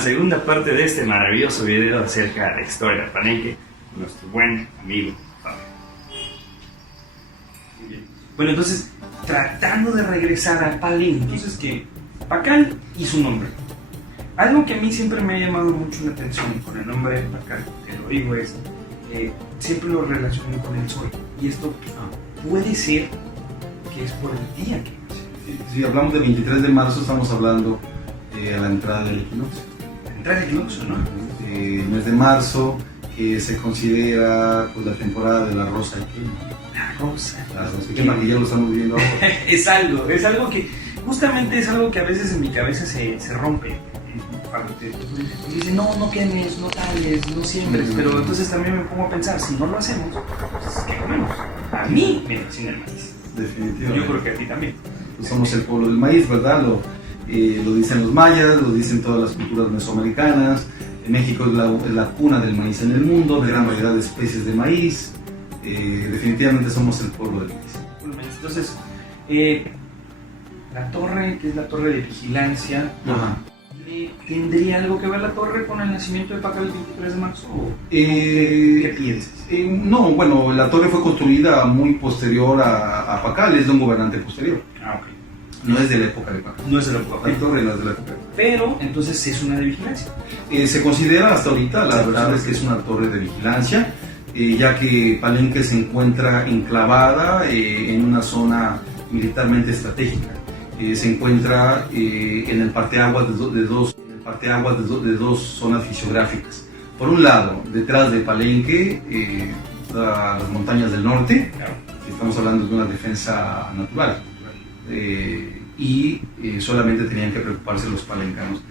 segunda parte de este maravilloso video acerca de la historia de Palenque, nuestro buen amigo Fabio. Bueno, entonces, tratando de regresar a Palenque, entonces que Pacal y su nombre. Algo que a mí siempre me ha llamado mucho la atención con el nombre de Pacal, te lo digo, es siempre lo relaciono con el sol. Y esto puede ser que es por el día que nació. Si hablamos de 23 de marzo, estamos hablando a la entrada del equinoccio. La entrada del equinoccio, ¿no? El mes de marzo, que se considera pues, la temporada de la rosa y quema. La rosa. La rosa y quema, que ya lo estamos viendo ahora. es algo que, justamente es algo que a veces en mi cabeza se rompe. Cuando te dicen, no quemes, no tales, no siembres, pero entonces también me pongo a pensar, si no lo hacemos, pues ¿qué comemos? A mí me fascina el maíz. Definitivamente. Yo creo que a ti también. Pues somos el pueblo del maíz, ¿verdad? Lo dicen los mayas, lo dicen todas las culturas mesoamericanas. México es la cuna del maíz en el mundo, de gran variedad de especies de maíz. Definitivamente somos el pueblo del maíz. Bueno, entonces, la torre, que es la torre de vigilancia, Ajá. ¿tendría algo que ver la torre con el nacimiento de Pacal el 23 de marzo? ¿Qué piensas? No, bueno, la torre fue construida muy posterior a Pacal, es de un gobernante posterior. Ah, ok. No es de la época de Pacal. No es de la época. La torre no es de la época de Pacal. Pero, entonces, es una de vigilancia. Se considera hasta ahorita, la verdad es que es una torre de vigilancia, ya que Palenque se encuentra enclavada en una zona militarmente estratégica. Se encuentra en el parteaguas de dos zonas fisiográficas. Por un lado, detrás de Palenque, las montañas del norte, Claro. estamos hablando de una defensa natural, y solamente tenían que preocuparse los palencanos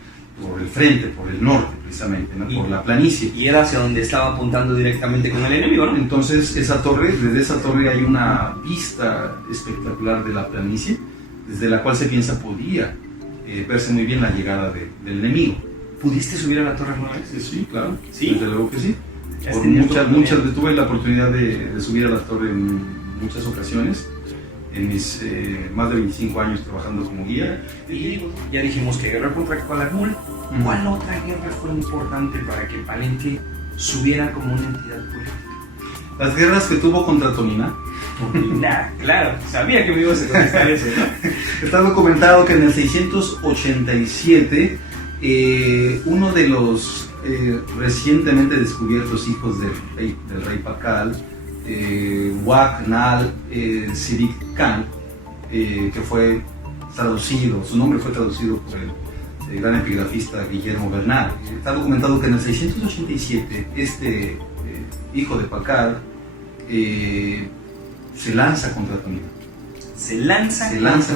por el frente, por el norte precisamente, ¿no? Por la planicie. Y era hacia donde estaba apuntando directamente con el enemigo, ¿no? Entonces desde esa torre hay una vista espectacular de la planicie, desde la cual se piensa podía verse muy bien la llegada del enemigo. ¿Pudiste subir a la torre alguna vez? Sí, claro. ¿Sí? Desde luego que sí. ¿Has Por tenido tuve la oportunidad de subir a la torre en muchas ocasiones, en mis más de 25 años trabajando como guía. Y ya dijimos que guerra contra Calakmul. ¿Cuál otra guerra fue importante para que Palenque subiera como una entidad política? Las guerras que tuvo contra Tonina. Nah, claro, sabía que me ibas a contestar eso, ¿no? Está documentado que en el 687 uno de los recientemente descubiertos hijos del rey Pacal, Huac Nal Sirik Khan, que fue traducido, su nombre fue traducido por el gran epigrafista Guillermo Bernal. Está documentado que en el 687 este hijo de Pacal se lanza contra Tonina. Se lanza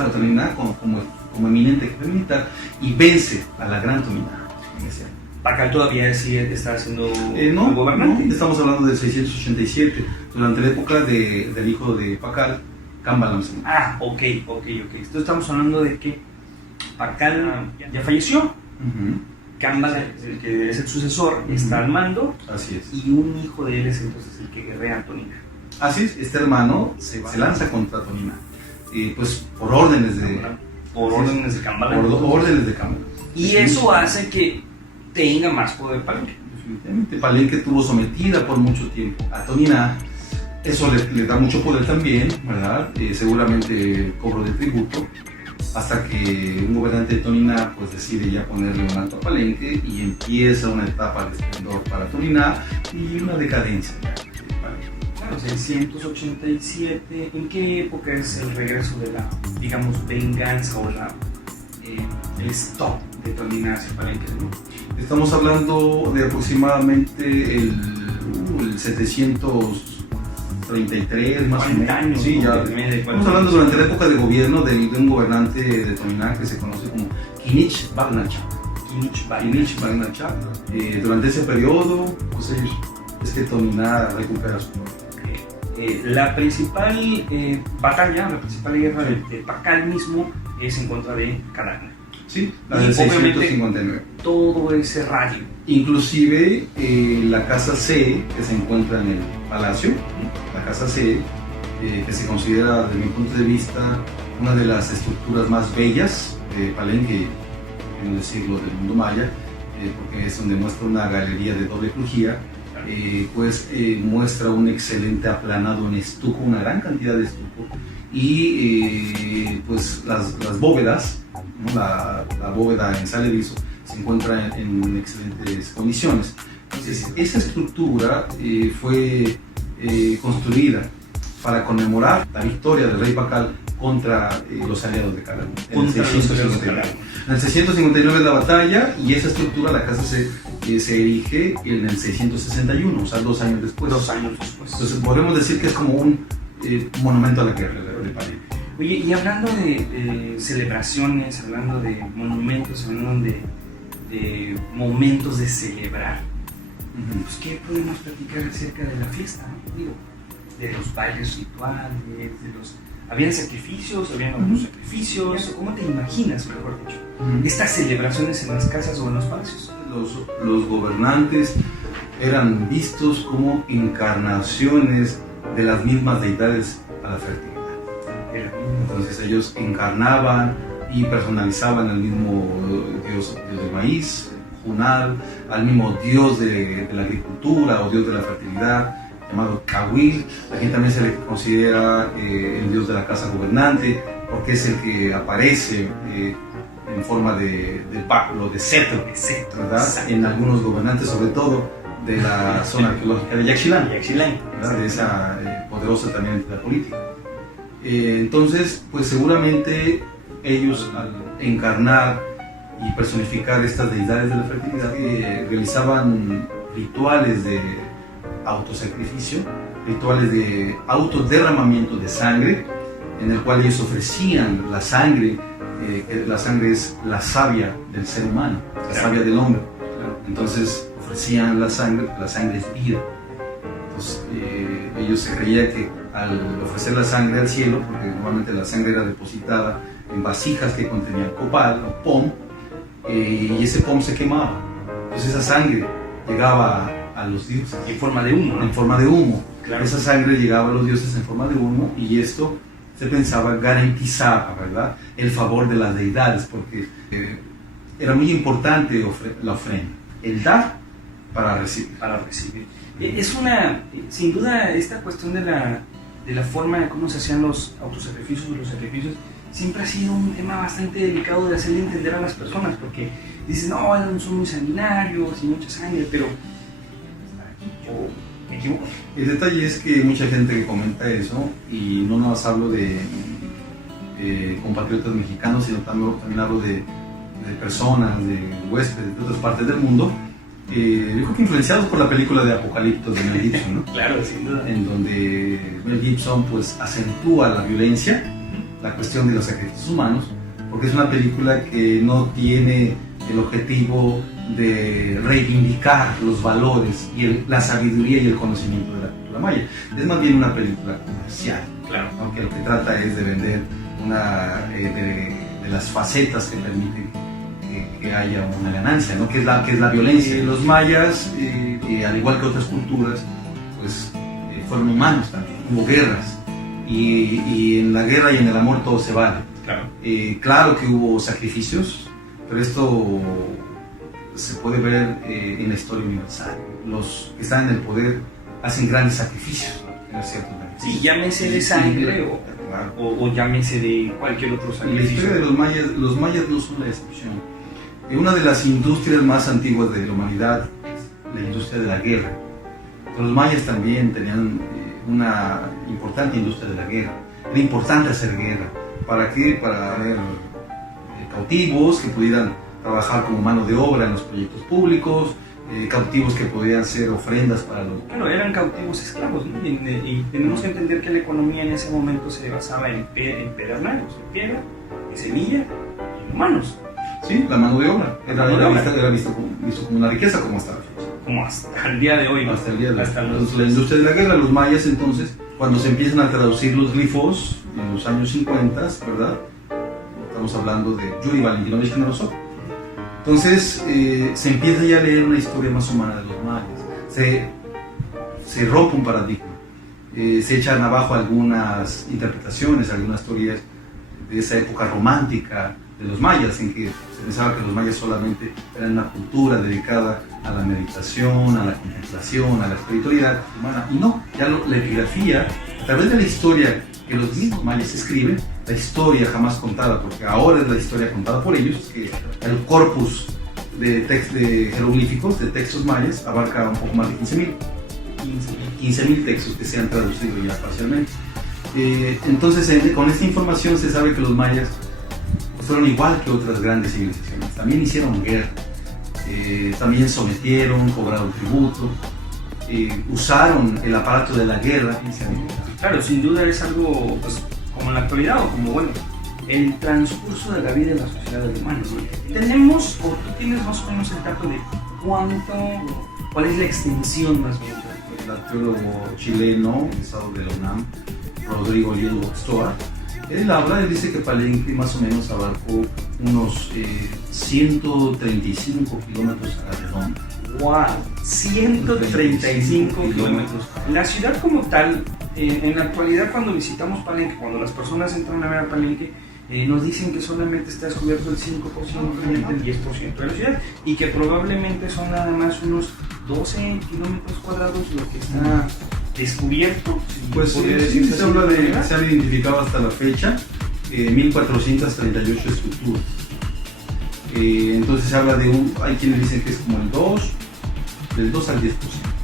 a Tonina como eminente jefe militar y vence a la gran Tonina en ese año. Pacal todavía está haciendo No, gobernante. Estamos hablando del 687, durante la época del hijo de Pacal, Cambalam II. Ah, ok. Entonces estamos hablando de que Pacal ya falleció. Cambala, el que es el sucesor, está al mando. Así es. Y un hijo de él es entonces el que guerrea a Tonina. Así es, este hermano se lanza contra Tonina, pues por órdenes de Cambala. órdenes de Cambalam. Y eso hace que tenga más poder Palenque. Definitivamente, Palenque tuvo sometida por mucho tiempo a Tonina. Eso le da mucho poder también, ¿verdad? Seguramente cobro de tributo, hasta que un gobernante de Tonina pues decide ya ponerle un alto a Palenque y empieza una etapa de esplendor para Tonina y una decadencia de Palenque. Claro, 687, ¿en qué época es el regreso de la, digamos, venganza o el stop de Tonina hacia Palenque, ¿no? Estamos hablando de aproximadamente el 733, más o menos. Años, sí, ¿no? ya. Estamos hablando durante la época de gobierno de un gobernante de Tonina que se conoce como Kinich Bagnachak. Durante ese periodo, pues es que Tonina recupera su poder. La principal batalla, la principal guerra de Pacal mismo es en contra de Calakmul. Sí, la Y de obviamente 659. todo ese radio. Inclusive la casa C que se encuentra en el palacio, la casa C, que se considera desde mi punto de vista una de las estructuras más bellas de Palenque, en decirlo, del mundo maya, porque es donde muestra una galería de doble crujía, muestra un excelente aplanado en estuco, una gran cantidad de estuco, y pues las bóvedas, ¿no? La bóveda en saledizo se encuentra en excelentes condiciones. Entonces, esa estructura fue construida para conmemorar la victoria del rey Pacal contra los aliados de Calakmul. En el 659 es la batalla, y esa estructura, la casa se erige en el 661, o sea, 2 años después. 2 años después. Entonces podemos decir que es como un monumento a la guerra de Palenque. Oye, y hablando de celebraciones, hablando de monumentos, hablando de momentos de celebrar, pues, ¿qué podemos platicar acerca de la fiesta, ¿no? Digo, de los bailes rituales, ¿habían sacrificios? ¿Habían otros sacrificios? ¿Cómo te imaginas, mejor dicho, estas celebraciones en las casas o en los palacios? Los gobernantes eran vistos como encarnaciones de las mismas deidades a la fertilidad. Entonces ellos encarnaban y personalizaban al mismo dios del maíz, Hunal, al mismo dios de la agricultura o dios de la fertilidad, llamado Cahuil. La gente también se le considera el dios de la casa gobernante, porque es el que aparece en forma de báculo, de cetro, ¿verdad? En algunos gobernantes, sobre todo de la zona arqueológica de Yaxchilán, ¿verdad? De esa poderosa también entidad política. Entonces, pues seguramente ellos, al encarnar y personificar estas deidades de la fertilidad, realizaban rituales de autosacrificio, rituales de autoderramamiento de sangre, en el cual ellos ofrecían la sangre, que la sangre es la savia del ser humano, la savia del hombre. Entonces ofrecían la sangre es vida. Entonces ellos se creía que al ofrecer la sangre al cielo, porque normalmente la sangre era depositada en vasijas que contenían copal o pom, y ese pom se quemaba. Entonces esa sangre llegaba a los dioses en forma de humo, ¿no? En forma de humo. Claro. Esa sangre llegaba a los dioses en forma de humo, y esto se pensaba garantizaba, ¿verdad?, el favor de las deidades, porque era muy importante la ofrenda, el dar para recibir. Es sin duda, esta cuestión de la forma de cómo se hacían los autosacrificios o los sacrificios siempre ha sido un tema bastante delicado de hacerle entender a las personas, porque dicen, no, son muy sanguinarios y mucha sangre, pero ¿me equivoco? El detalle es que mucha gente que comenta eso, y no más hablo de compatriotas mexicanos, sino también hablo de personas, de huéspedes de otras partes del mundo, yo creo que influenciados por la película de Apocalipto de Mel Gibson, ¿no? Claro, sin duda. En donde Mel Gibson pues acentúa la violencia, la cuestión de los sacrificios humanos, porque es una película que no tiene el objetivo de reivindicar los valores y la sabiduría y el conocimiento de la cultura maya. Es más bien una película comercial, claro, aunque lo que trata es de vender una de las facetas que permiten que haya una ganancia, ¿no? que es la violencia. Los mayas, al igual que otras culturas, pues fueron humanos también, hubo guerras, y en la guerra y en el amor todo se vale. Claro. Claro que hubo sacrificios, pero esto se puede ver en la historia universal. Los que están en el poder hacen grandes sacrificios, ¿no es cierto? Sí, llámese de sangre o llámese de cualquier otro sacrificio. En la historia de los mayas no son la excepción. Una de las industrias más antiguas de la humanidad es la industria de la guerra. Los mayas también tenían una importante industria de la guerra. Era importante hacer guerra. ¿Para qué? Para haber cautivos que pudieran trabajar como mano de obra en los proyectos públicos, cautivos que podían ser ofrendas para los... Bueno, eran cautivos esclavos, ¿no? Y tenemos que entender que la economía en ese momento se basaba en pedernales, en piedra, en semilla y en humanos. Sí, la mano de obra. Era visto como una riqueza, como hasta la fecha. Como hasta el día de hoy, ¿no? Hasta el día de hoy. La industria de la guerra, los mayas entonces, cuando se empiezan a traducir los glifos en los años 50, ¿verdad? Estamos hablando de Yuri Valentinovich Generoso. Entonces se empieza ya a leer una historia más humana de los mayas. Se rompe un paradigma. Se echan abajo algunas interpretaciones, algunas teorías de esa época romántica de los mayas, en que se pensaba que los mayas solamente eran una cultura dedicada a la meditación, a la contemplación, a la espiritualidad humana. Y no, ya la epigrafía, a través de la historia que los mismos mayas escriben, la historia jamás contada, porque ahora es la historia contada por ellos, que el corpus de jeroglíficos, de textos mayas, abarca un poco más de 15.000 textos que se han traducido ya parcialmente. Entonces, con esta información se sabe que los mayas fueron igual que otras grandes civilizaciones. También hicieron guerra, también sometieron, cobraron tributo, usaron el aparato de la guerra. Claro, sin duda es algo pues, como en la actualidad o como, bueno, el transcurso de la vida en la sociedad humana, ¿no? Tenemos, o tú tienes más o menos el dato de cuál es la extensión más bien. El arqueólogo chileno, egresado de la UNAM, Rodrigo Liendo Stoa, él dice que Palenque más o menos abarcó unos 135 kilómetros a la redonda. ¡Wow! 135 kilómetros. La ciudad como tal, en la actualidad cuando visitamos Palenque, cuando las personas entran a ver a Palenque, nos dicen que solamente está descubierto el 5% y el 10% de la ciudad y que probablemente son nada más unos 12 kilómetros cuadrados lo que está descubierto. Pues sí, se habla de que se han identificado hasta la fecha 1438 estructuras. Entonces se habla de hay quienes dicen que es como del 2 al 10%.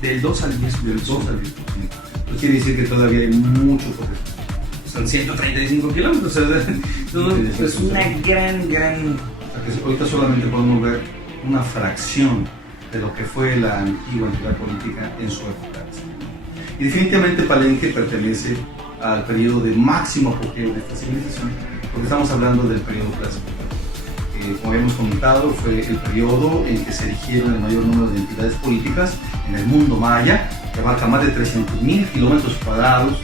Del 2 al 10%. Del 2 al 10%. Pues quiere decir que todavía hay mucho por hacer. Son 135 kilómetros, es una gran... Ahorita solamente podemos ver una fracción de lo que fue la antigua entidad política en su época. Y definitivamente Palenque pertenece al periodo de máximo apogeo de esta civilización, porque estamos hablando del periodo clásico. Como habíamos comentado, fue el periodo en que se erigieron el mayor número de entidades políticas en el mundo maya, que abarca más de 300.000 kilómetros cuadrados,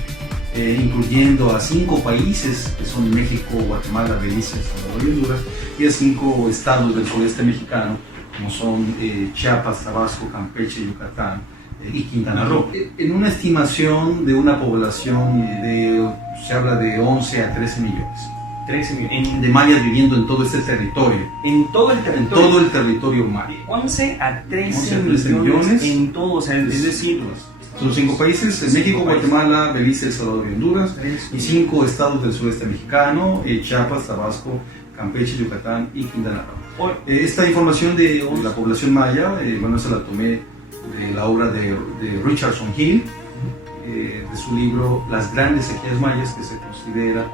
incluyendo a 5 países que son México, Guatemala, Belice, El Salvador y Honduras, y a 5 estados del sureste mexicano, como son Chiapas, Tabasco, Campeche, Yucatán y Quintana Roo. En una estimación de una población se habla de 11 a 13 millones. 13 millones. De mayas viviendo en todo este territorio. En todo el territorio. En todo el territorio maya. 11 a 13 millones en todo, o sea, es decir... Son 5 países, México, Guatemala, Belice, El Salvador y Honduras, y 5 estados del sureste mexicano, Chiapas, Tabasco, Campeche, Yucatán y Quintana Roo. Esta información de la población maya, bueno, se la tomé de la obra de Richardson Hill, de su libro Las grandes sequías mayas, que se considera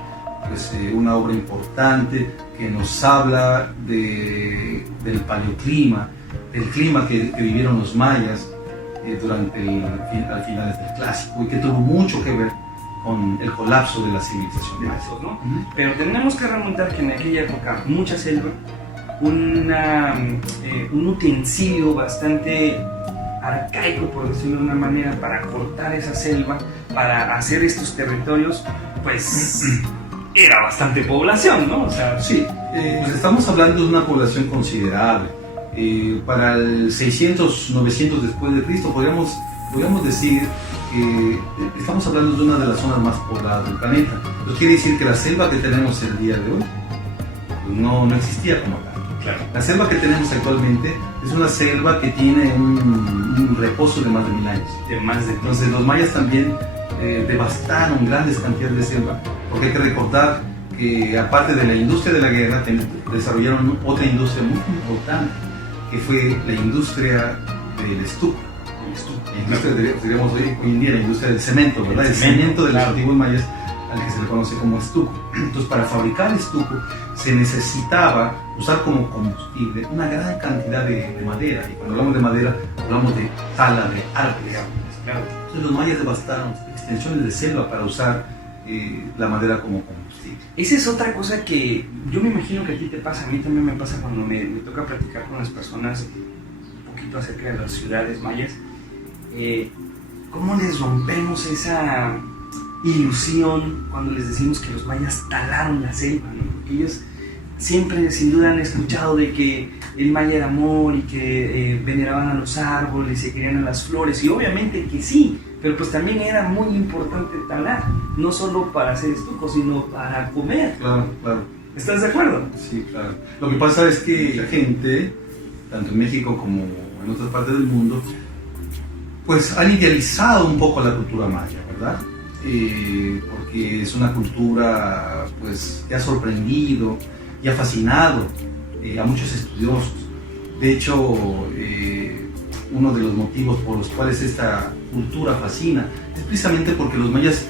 pues, una obra importante que nos habla del paleoclima, del clima que vivieron los mayas durante al finales del clásico y que tuvo mucho que ver con el colapso de la civilización, ¿no? Pero tenemos que remontar que en aquella época mucha selva, un utensilio bastante arcaico, por decirlo de una manera, para cortar esa selva, para hacer estos territorios, pues era bastante población, ¿no? O sea, sí, pues estamos hablando de una población considerable. Para el 600, 900 después de Cristo podríamos decir que estamos hablando de una de las zonas más pobladas del planeta. Eso quiere decir que la selva que tenemos el día de hoy pues no existía como tal. Claro. La selva que tenemos actualmente es una selva que tiene un reposo de más de 1000 años. Entonces los mayas también devastaron grandes cantidades de selva, porque hay que recordar que aparte de la industria de la guerra desarrollaron otra industria muy importante, que fue la industria del estuco. La industria, diríamos hoy en día, la industria del cemento, ¿verdad? El cemento de los antiguos mayas, al que se le conoce como estuco. Entonces, para fabricar estuco se necesitaba usar como combustible una gran cantidad de madera. Y cuando hablamos de madera, hablamos de tala de árboles. Claro. Entonces, los mayas devastaron extensiones de selva para usar la madera como combustible. Esa es otra cosa que yo me imagino que a ti te pasa, a mí también me pasa cuando me toca platicar con las personas un poquito acerca de las ciudades mayas. ¿Cómo les rompemos esa ilusión cuando les decimos que los mayas talaron la selva, ¿no? Porque ellos siempre, sin duda, han escuchado de que el maya era amor y que veneraban a los árboles, se querían a las flores, y obviamente que sí, pero pues también era muy importante talar, no solo para hacer estuco, sino para comer. Claro, claro. ¿Estás de acuerdo? Sí, claro. Lo que pasa es que la gente, tanto en México como en otras partes del mundo, pues han idealizado un poco la cultura maya, ¿verdad? Porque es una cultura pues que ha sorprendido y ha fascinado a muchos estudiosos. De hecho, uno de los motivos por los cuales esta cultura fascina es precisamente porque los mayas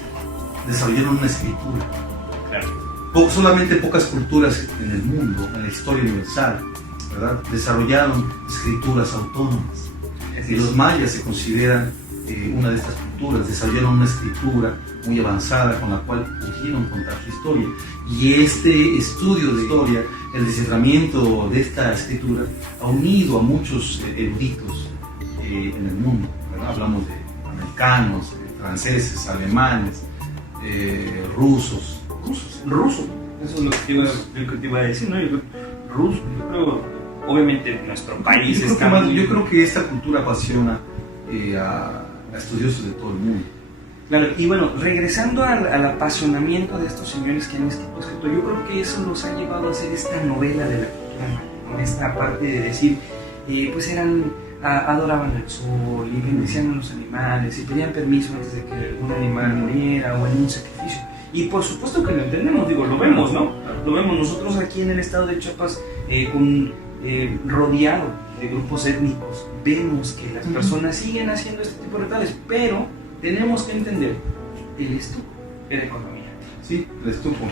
desarrollaron una escritura. Claro. Solamente pocas culturas en el mundo, en la historia universal, ¿verdad?, desarrollaron escrituras autónomas. Y los mayas se consideran una de estas culturas, desarrollaron una escritura muy avanzada con la cual pudieron contar su historia. Y este estudio de historia, el desciframiento de esta escritura, ha unido a muchos eruditos en el mundo, ¿verdad? Hablamos de americanos, franceses, alemanes, rusos. Ruso, eso es lo que te iba a decir, ¿no? Ruso, yo creo, obviamente nuestro país yo creo que esta cultura apasiona a estudiosos de todo el mundo. Claro, y bueno, regresando al apasionamiento de estos señores que han escrito, yo creo que eso los ha llevado a hacer esta novela de la cultura maya, ¿no? Esta parte de decir, pues adoraban al sol y bendecían a los animales y pedían permiso antes de que algún animal muriera o en un sacrificio. Y por supuesto que lo entendemos, digo, lo vemos, ¿no? Lo vemos nosotros aquí en el estado de Chiapas, rodeado de grupos étnicos, vemos que las personas siguen haciendo este tipo de rituales, pero tenemos que entender, el estuco era economía. Sí, el estuco.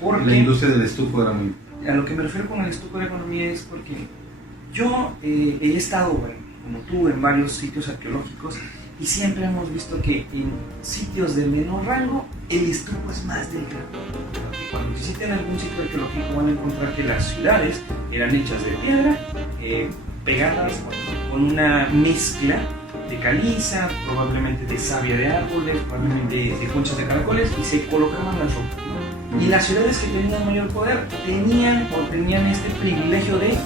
Porque la industria del estuco era muy... A lo que me refiero con el estuco de economía es porque yo he estado, bueno, como tú, en varios sitios arqueológicos y siempre hemos visto que en sitios de menor rango el estuco es más delgado. Cuando visiten algún sitio arqueológico van a encontrar que las ciudades eran hechas de piedra, pegadas con una mezcla de caliza, probablemente de savia de árboles, probablemente de conchas de caracoles, y se colocaban las rocas. Y las ciudades que tenían mayor poder tenían este privilegio de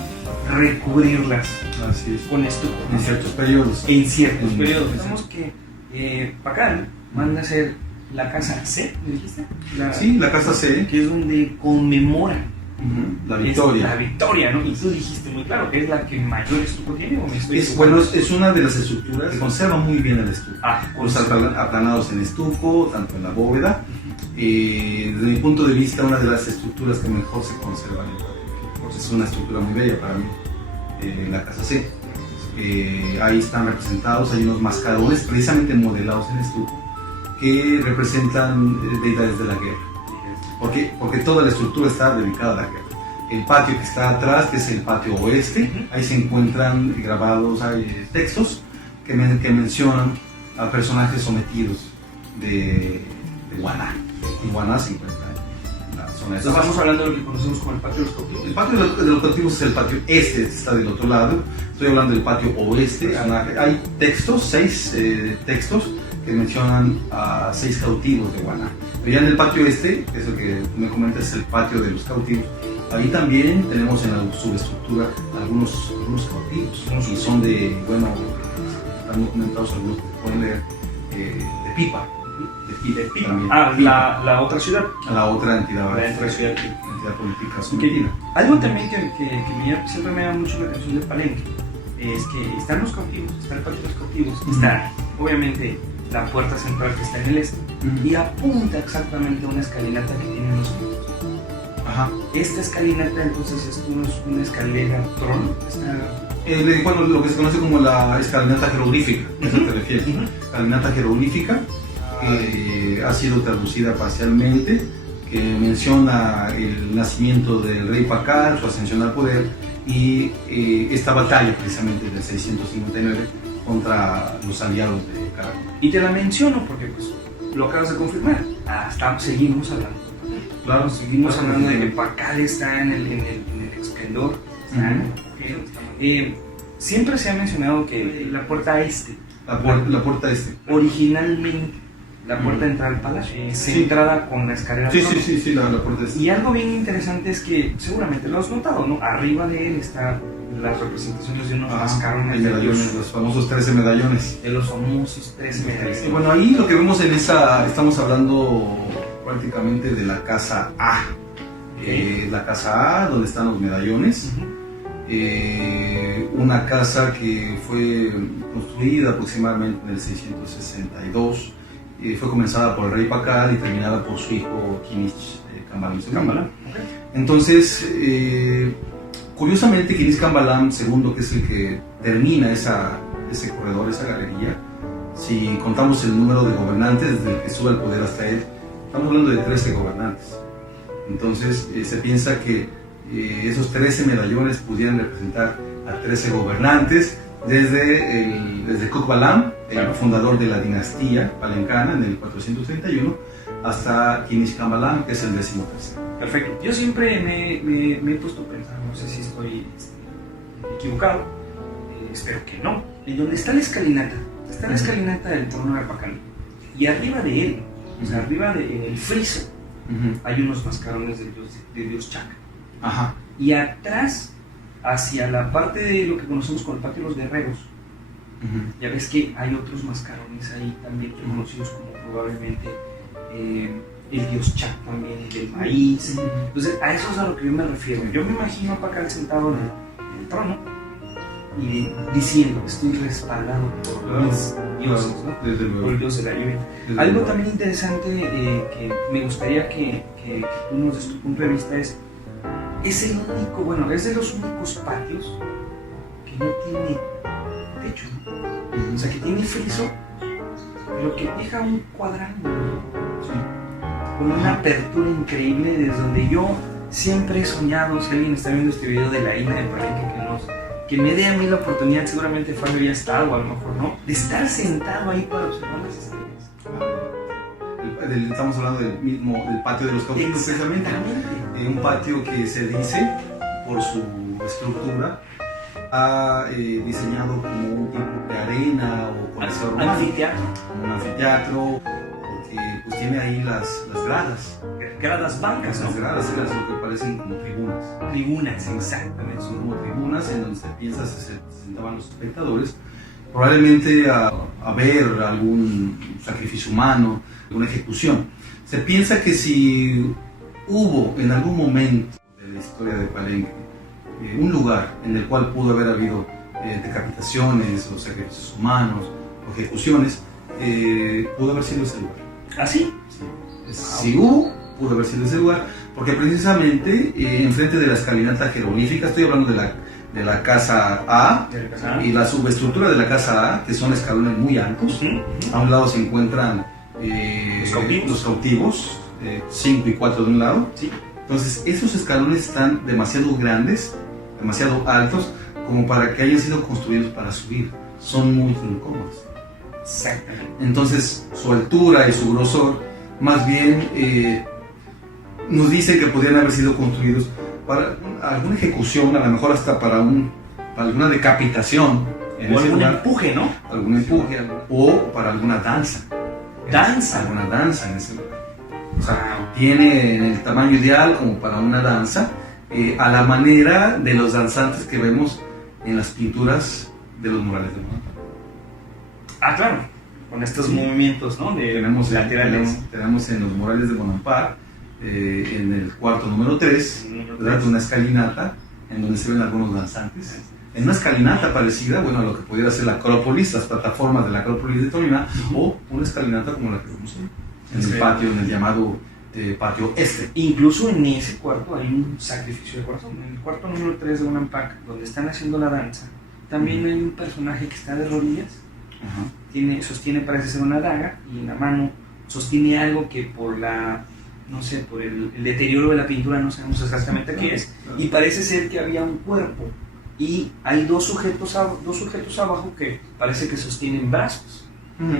recubrirlas. Así es. Con estuco. En ciertos periodos. En ciertos periodos. Pensamos que Pacal manda a hacer la casa C, ¿me dijiste? Sí, la casa C. Que es donde conmemora la victoria. La victoria, ¿no? Y tú dijiste muy claro que es la que mayor estuco tiene, ¿o me estoy es una de las estructuras que conserva muy bien el estuco. Los aplanados en estuco, tanto en la bóveda. Desde mi punto de vista, una de las estructuras que mejor se conservan en el país. Es una estructura muy bella para mí, la casa C. Ahí están representados, hay unos mascarones precisamente modelados en estuco que representan deidades de la guerra. Porque toda la estructura está dedicada a la guerra. El patio que está atrás, que es el patio oeste, ahí se encuentran grabados, hay textos que mencionan a personajes sometidos de Huaná. En Huaná se encuentra la zona de... Estamos hablando de lo que conocemos como el patio de los cautivos. El patio de los cautivos es el patio este, está del otro lado. Estoy hablando del patio oeste. Hay textos, 6 textos que mencionan a 6 cautivos de Huaná. Pero ya en el patio este, que es lo que me comentas, es el patio de los cautivos. Ahí también tenemos en la subestructura algunos cautivos, y son de, bueno, están documentados algunos que pueden leer, de Pipa. De Pipa. También. La otra ciudad. La otra entidad. La otra ciudad. Entidad política sometida. Algo también que siempre me da mucho la atención de Palenque es que están los cautivos, está el patio de los cautivos, está obviamente la puerta central que está en el este, y apunta exactamente a una escalinata que tienen los cautivos. Esta escalinata entonces es una escalera trono. Bueno, lo que se conoce como la escalinata jeroglífica, a eso te refieres. Escalinata jeroglífica, que ha sido traducida parcialmente, que menciona el nacimiento del rey Pacal, su ascensión al poder, y esta batalla precisamente del 659 contra los aliados de Caracol. Y te la menciono porque pues, lo acabas de confirmar. Seguimos hablando. Claro, seguimos hablando de que Pacal está en el esplendor, está en el apogeo. Siempre se ha mencionado que la puerta este, la puerta este, originalmente la puerta de entrada al palacio, centrada con la escalera. Sí, la puerta este. Y algo bien interesante es que seguramente lo has notado, ¿no? Arriba de él están las representaciones de unos mascarones de Dios, los famosos 13 medallones. De los famosos 13 medallones. Y bueno, ahí lo que vemos en esa, estamos hablando prácticamente de la casa A La casa A, donde están los medallones. Una casa que fue construida aproximadamente en el 662. Fue comenzada por el rey Pakal y terminada por su hijo Kinich Kambalam II. Entonces, curiosamente, Kinich Kambalam II, que es el que termina ese corredor, esa galería, si contamos el número de gobernantes desde el que sube al poder hasta él, estamos hablando de 13 gobernantes. Entonces, se piensa que esos 13 medallones pudieran representar a 13 gobernantes desde Kukbalam, el fundador de la dinastía palencana en el 431, hasta Kinich Kambalam, que es el 13º. Perfecto. Yo siempre me he puesto a pensar, no sé si estoy equivocado, espero que no, en donde está la escalinata del trono de Pakal, y arriba de él, o sea, arriba en el friso, hay unos mascarones de Dios Chakra. Ajá. Y atrás, hacia la parte de lo que conocemos como el patio de los guerreros, ya ves que hay otros mascarones ahí también conocidos como probablemente el Dios Chak también, del maíz. Entonces, a eso es a lo que yo me refiero. Yo me imagino a Pakal sentado en el trono y diciendo, estoy respaldado por mis dioses, ¿no? Por el dios de la lluvia. Algo también interesante que me gustaría que tú nos des tu punto de vista es el único, bueno, es de los únicos patios que no tiene techo, ¿no? O sea, que tiene friso, pero que deja un cuadrángulo, ¿sí? Con una apertura increíble, desde donde yo siempre he soñado, si alguien está viendo este video de la isla de Palenque, que me dé a mí la oportunidad, seguramente Fabio ya está, o a lo mejor no, de estar sentado ahí para observar las estrellas. Estamos hablando del patio de los cautivos, precisamente. Un patio que se dice, por su estructura, ha diseñado como un tipo de arena o coliseo romano. Anfiteatro. Como un anfiteatro, porque pues tiene ahí las gradas. Gradas bancas, ¿no? Las gradas, lo que parecen como tribunas. Tribunas, exactamente. Son como tribunas en donde se piensa se sentaban los espectadores, probablemente a ver algún sacrificio humano, alguna ejecución. Se piensa que si hubo en algún momento de la historia de Palenque un lugar en el cual pudo haber habido decapitaciones o sacrificios humanos o ejecuciones, pudo haber sido ese lugar. ¿Ah, sí? Sí. Si hubo, pudo haber sido ese lugar, porque precisamente enfrente de la escalinata jeroglífica, estoy hablando de la casa A y la subestructura de la casa A, que son escalones muy altos. A un lado se encuentran los cautivos, 5 y 4 de un lado. Sí. Entonces esos escalones están demasiado grandes, demasiado altos, como para que hayan sido construidos para subir. Son muy incómodos. Exactamente. Entonces su altura y su grosor más bien nos dicen que podrían haber sido construidos para alguna ejecución, a lo mejor hasta para alguna decapitación o algún empuje, ¿no? Algún empuje, o para alguna danza. Alguna danza en ese lugar. O sea, tiene el tamaño ideal como para una danza, a la manera de los danzantes que vemos en las pinturas de los murales de Bonampak. Ah, claro, con estos movimientos, ¿no? Tenemos en los murales de Bonampak, en el cuarto número 3, una escalinata en donde se ven algunos danzantes. En una escalinata parecida, bueno, a lo que pudiera ser la Acrópolis, las plataformas de la Acrópolis de Tolima, o una escalinata como la que vemos hoy, en el patio, en el llamado patio este. Incluso en ese cuarto hay un sacrificio de corazón. En el cuarto número 3 de Bonampak, donde están haciendo la danza, también hay un personaje que está de rodillas, sostiene, parece ser una daga, y en la mano sostiene algo que por el deterioro de la pintura no sabemos exactamente qué es, y parece ser que había un cuerpo, y hay dos sujetos abajo que parece que sostienen brazos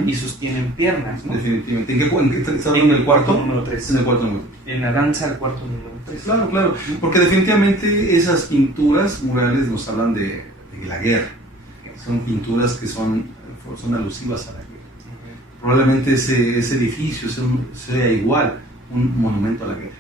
y sostienen piernas, ¿no? Definitivamente. ¿En qué está hablando? ¿En el cuarto número 3? En el cuarto número 3. En la danza del cuarto número 3. Claro, porque definitivamente esas pinturas murales nos hablan de la guerra. Son pinturas que son alusivas a la guerra. Probablemente ese edificio sea igual un monumento a la guerra.